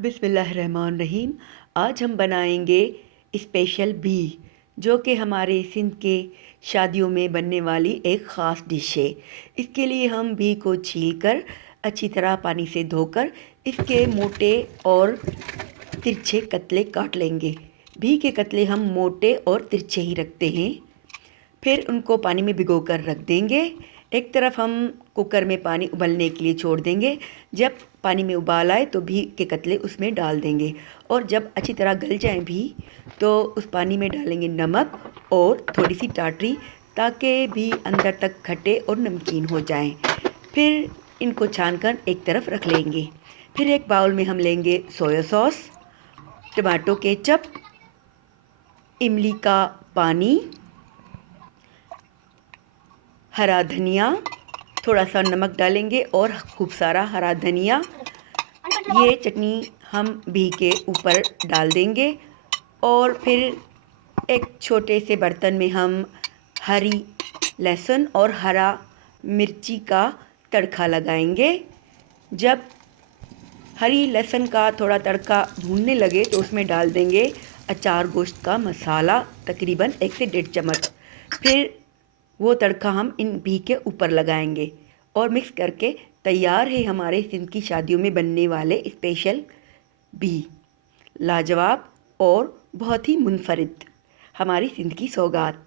बिस्मिल्लाहिर्रहमानिर्रहीम। आज हम बनाएंगे स्पेशल बी, जो कि हमारे सिंध के शादियों में बनने वाली एक ख़ास डिश है। इसके लिए हम बी को छीलकर अच्छी तरह पानी से धोकर इसके मोटे और तिरछे कतले काट लेंगे। बी के कतले हम मोटे और तिरछे ही रखते हैं। फिर उनको पानी में भिगोकर रख देंगे। एक तरफ हम कुकर में पानी उबलने के लिए छोड़ देंगे। जब पानी में उबाल आए तो भी के कतले उसमें डाल देंगे, और जब अच्छी तरह गल जाएं भी तो उस पानी में डालेंगे नमक और थोड़ी सी टाटरी, ताकि भी अंदर तक खट्टे और नमकीन हो जाएं। फिर इनको छानकर एक तरफ रख लेंगे। फिर एक बाउल में हम लेंगे सोया सॉस, टमाटो केचप, इमली का पानी, हरा धनिया, थोड़ा सा नमक डालेंगे और खूब सारा हरा धनिया। ये चटनी हम भी के ऊपर डाल देंगे, और फिर एक छोटे से बर्तन में हम हरी लहसुन और हरा मिर्ची का तड़का लगाएंगे। जब हरी लहसुन का थोड़ा तड़का भूनने लगे तो उसमें डाल देंगे अचार गोश्त का मसाला, तकरीबन 1 से 1.5 चम्मच। फिर वो तड़का हम इन भी के ऊपर लगाएंगे और मिक्स करके तैयार है हमारे सिंध की शादियों में बनने वाले स्पेशल भी। लाजवाब और बहुत ही मुनफरिद हमारी सिंध की सौगात।